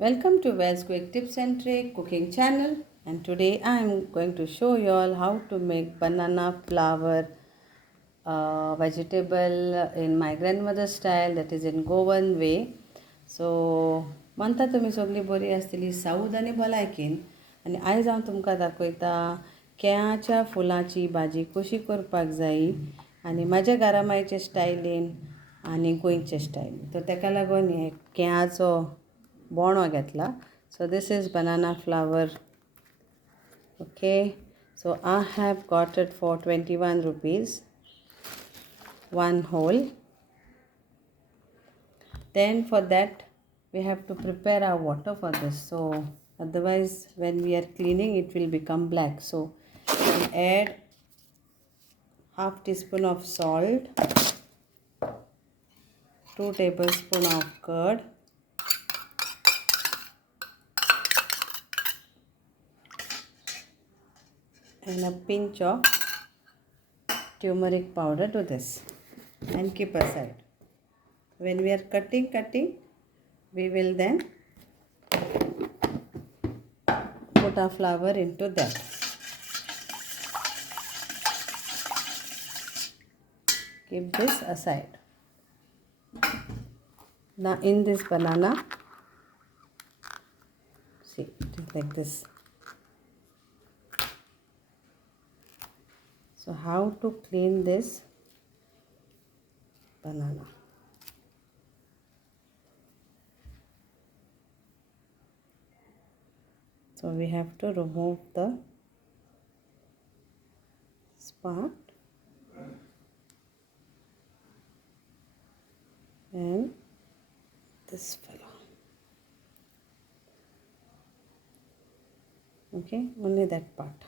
Welcome to Val's Quick Tips and Trick cooking channel, and today I am going to show you all how to make banana flour vegetable in my grandmother style, that is in Goan way. So म्हणता तुमी सगळी बरी आसतली साऊद आनी भलायकेन, आनी आयज हांव तुमकां दाखयता केळ्याच्या फुलांची भाजी कशी करपाक जायी आनी म्हाज्या घरामायचे स्टायलीन आनी गोंयचे स्टायलीन. तर ताका लागून हे केळ्याचो बोणो घेतला. So this is banana flour. Okay, so I have got it for 21 rupees, one whole. Then for that we have to prepare our water for this, so otherwise when we are cleaning it will become black. So we'll add half teaspoon of salt, 2 tablespoons of curd, and a pinch of turmeric powder to this, and keep aside. When we are cutting, we will then put our flour into that. Keep this aside. Now in this banana, see, it is like this. So how to clean this banana? So we have to remove the part and this fellow. Okay, only that part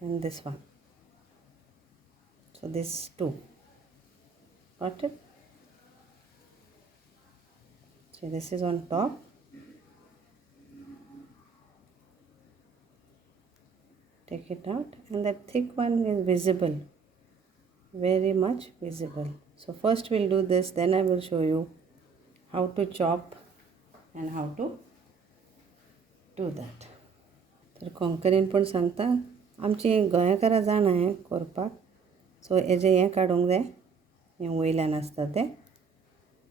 and this one. So this two. Got it? So this is on top. Take it out, and that thick one is visible, very much visible. So first we'll do this, then I will show you how to chop and how to do that. तर कोंकणीन पण सांगता आमची गोंयकारां जाणा हें करपाक. सो हेजें हें काडूंक जाय, हें वयल्यान आसता तें,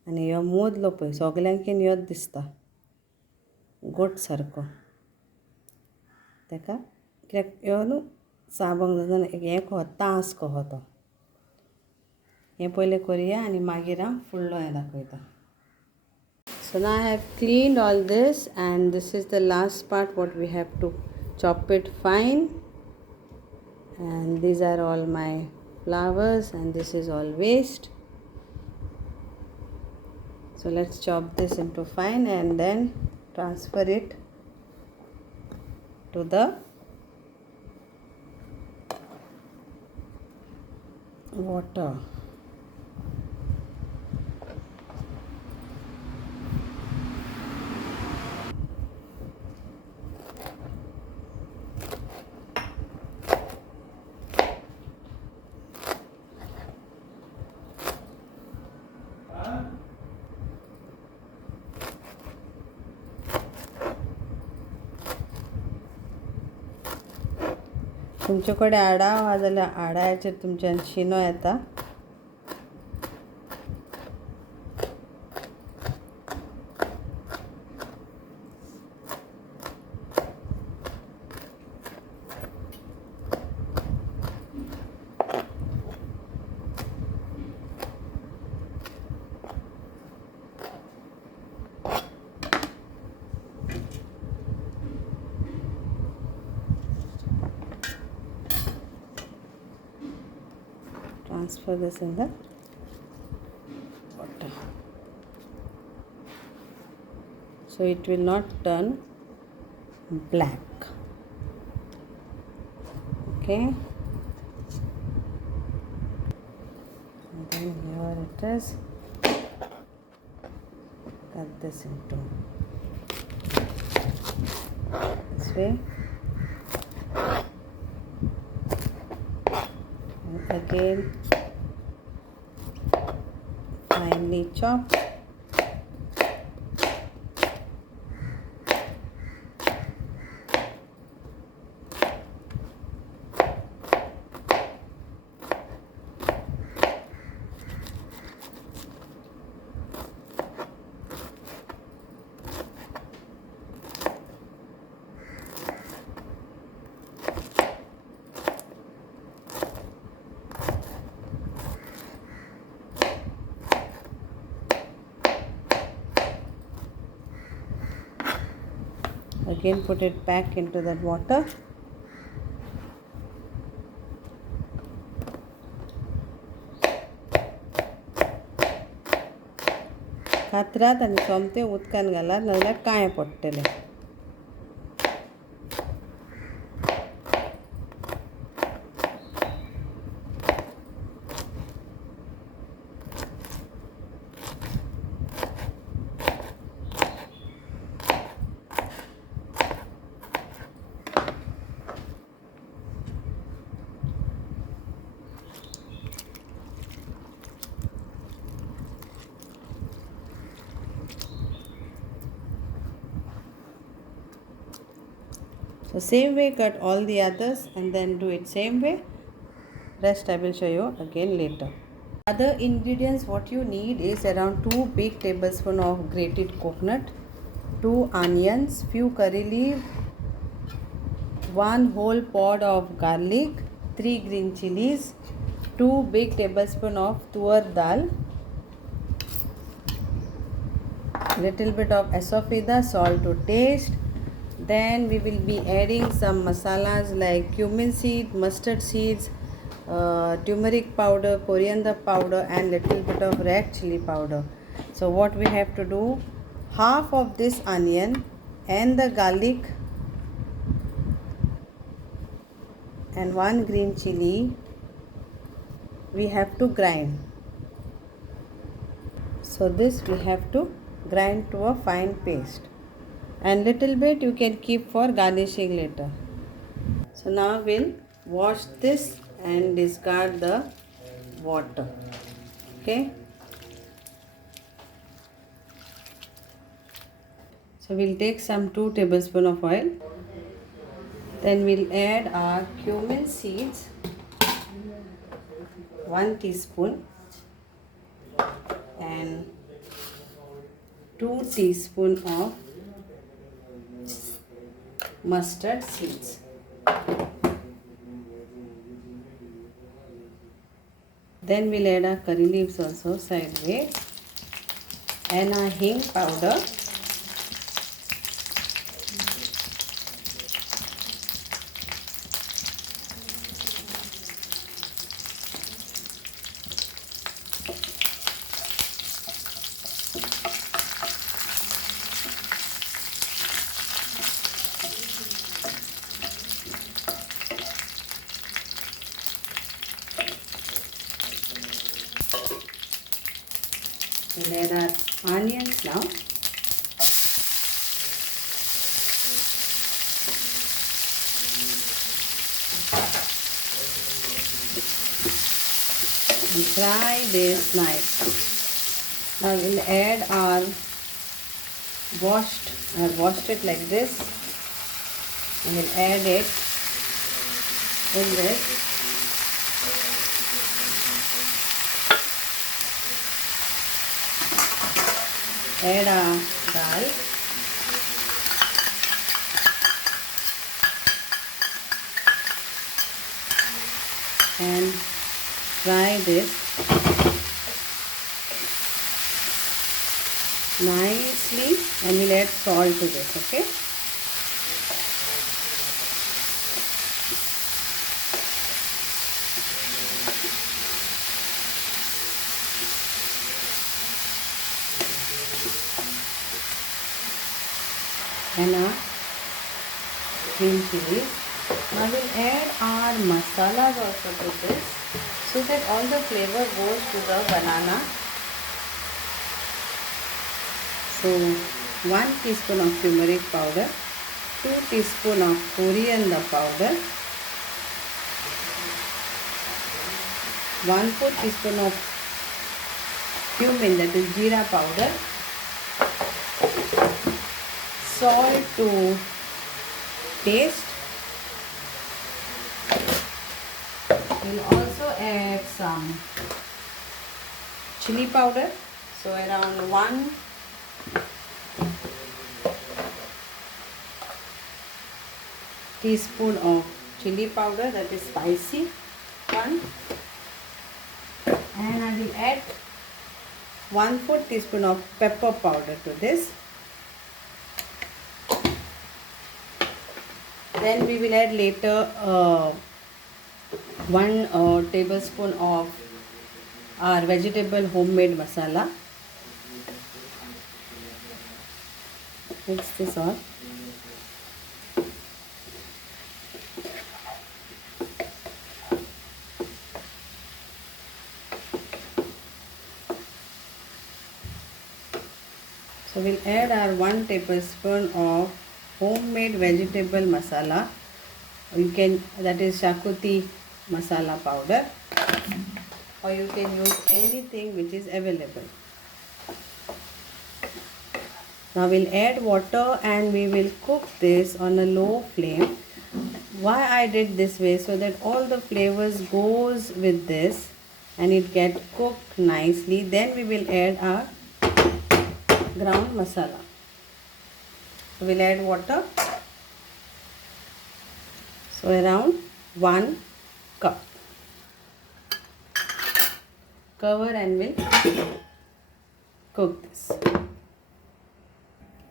आनी ह्यो मोदलो पळय सगल्यांकीन ह्योच दिसता गोट सारको. ताका कित्याक ह्यो न्हू चाबोंक जाता, हें कहो तांस कहो तो. हें पयलें करया आनी मागीर हांव फुडलो हें दाखयता. So now I have cleaned all this, and this is the last part what we have to chop it fine. And these are all my flowers, and this is all waste. So let's chop this into fine and then transfer it to the water. तुमचे कडेन आडाव आहा जाल्यार आडायाचेर तुमच्यान शिनो येता. Transfer this in the water, so it will not turn black. Okay, and then here it is. Cut this into this way, and again finely chop. Again put it back into that water. खात्रात आनी सोमते उदकान घालात नाजाल्यार काळें पडटलें. So same way cut all the others and then do it same way. Rest I will show you again later. Other ingredients what you need is around 2 big tablespoons of grated coconut, 2 onions, few curry leaves, 1 whole pod of garlic, 3 green chilies, 2 big tablespoons of tur dal, little bit of asafoetida, salt to taste. Then we will be adding some masalas like cumin seed, mustard seeds, turmeric powder, coriander powder and little bit of red chili powder. So what we have to do, half of this onion and the garlic and 1 green chili we have to grind. So this we have to grind to a fine paste. And little bit you can keep for garnishing later. So now we'll wash this and discard the water. Okay. So we'll take some 2 tablespoons of oil. Then we'll add our cumin seeds, 1 teaspoon and 2 teaspoons of mustard seeds. Then we'll add our curry leaves also sideways and our hing powder. We'll add our onions now. And fry this nice. Now we'll add our washed it like this. And we'll add it in this. Add our dal. And fry this nicely and we'll add salt to this, okay? And our green chili. Now we'll add our masalas also to this so that all the flavor goes to the banana. So 1 teaspoon of turmeric powder, 2 teaspoon of coriander powder, 1/4 teaspoon of cumin, that is jeera powder, salt to taste. We'll also add some chili powder, so around 1 teaspoon of chili powder, that is spicy one, and I will add 1/4 teaspoon of pepper powder to this. Then we will add later 1 tablespoon of our vegetable homemade masala. Mix this all. So we'll add our 1 tablespoon of homemade vegetable masala. You can, that is shakuti masala powder, or you can use anything which is available. Now we'll add water and we will cook this on a low flame. Why I did this way? So that all the flavors goes with this and it get cooked nicely. Then we will add our ground masala. So we'll add water. So around 1 cup. Cover and we'll cook this.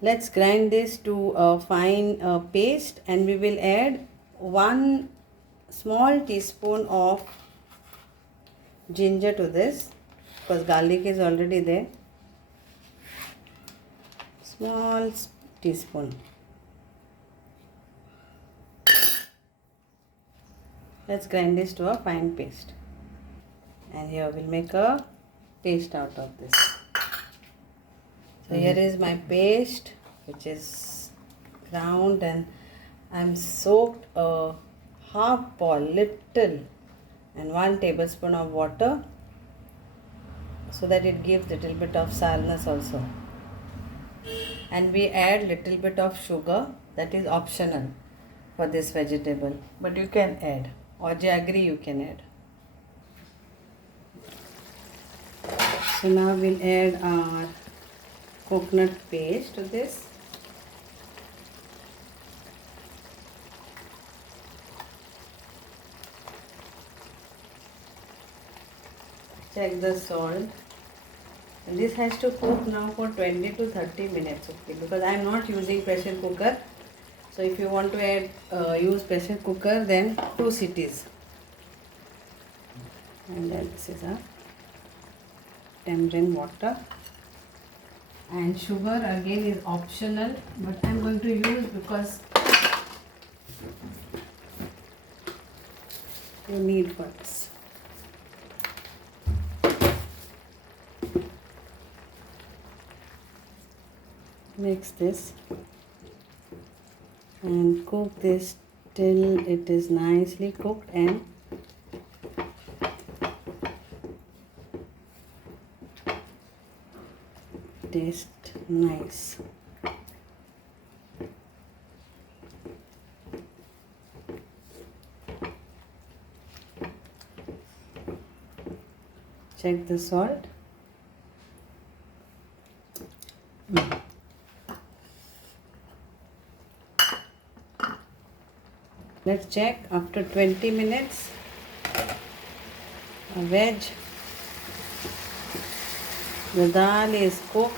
Let's grind this to a fine paste, and we will add 1 small teaspoon of ginger to this, because garlic is already there. Small teaspoon. Let's grind this to a fine paste. And here we'll make a paste out of this. So here is my paste, which is ground, and I'm soaked a half bowl, little, and 1 tablespoon of water, so that it gives little bit of sourness also. And we add little bit of sugar, that is optional for this vegetable, but you can add, or jaggery you can add. So now we'll add our coconut paste to this. Check the salt. And this has to cook now for 20 to 30 minutes, okay, because I am not using pressure cooker. So if you want to add use pressure cooker, then 2 cities. And then this is a tamarind water. And sugar again is optional, but I am going to use because you need for this. Mix this and cook this till it is nicely cooked and taste nice. Check the salt. Let's check after 20 minutes. A veg, the dal is cooked.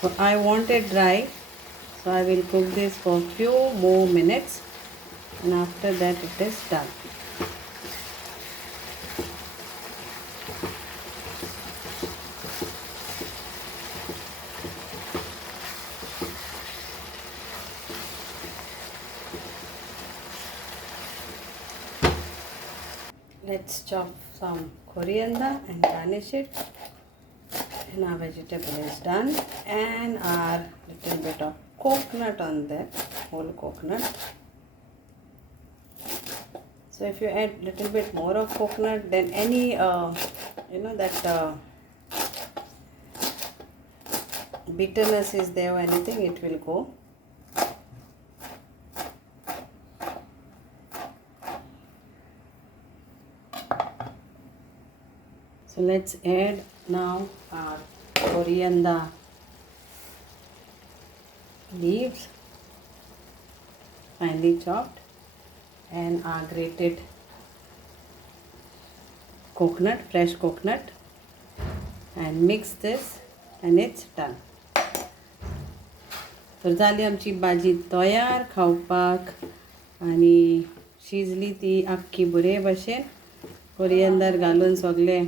So I want it dry, so I will cook this for few more minutes, and after that it is done. Let's chop some coriander and garnish it. And our vegetable is done, and our little bit of coconut on that, whole coconut. So if you add little bit more of coconut, then any that bitterness is there or anything, it will go. So let's add now our coriander leaves, finely chopped, and our grated coconut, fresh coconut, and mix this and it's done. तर जाली आमची भाजी तयार खावपाक आनी शिजली ती आख्खी बरे भशेन कोरिएंडर घालून सगळे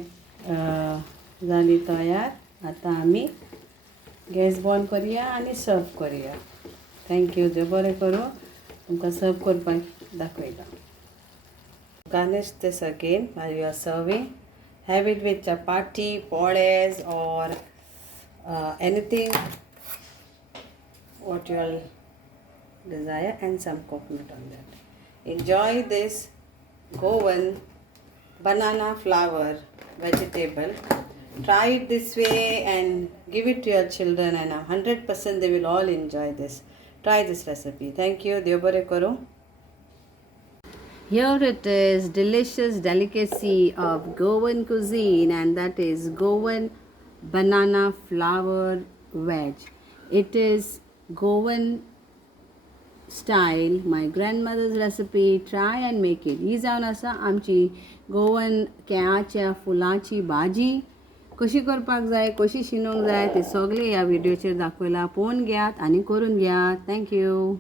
जाली तयार. आतां आमी गॅस बंद करुया आनी सर्व करुया. थँक्यू. देव बरें करूं. तुमकां सर्व करपाक दाखयता. Garnish this again while you are serving. Have it with chapati, poles, or anything what you all desire, and some coconut on that. Enjoy this Goan banana flower vegetable. Try it this way and give it to your children, and 100% they will all enjoy this. Try this recipe. Thank you. Dev bare karo. Here it is, delicious delicacy of Goan cuisine, and that is Goan banana flower veg. It is Goan style, my grandmother's recipe. Try and make it. ही जावन आसा आमची गोवन केळ्याच्या फुलाची भाजी. कशी करपाक जाय, कशी शिनोवंक जाय ते सगळे ह्या व्हिडिओचेर दाखयला. पळोवन घेयात आनी करून घेयात. थँक्यू.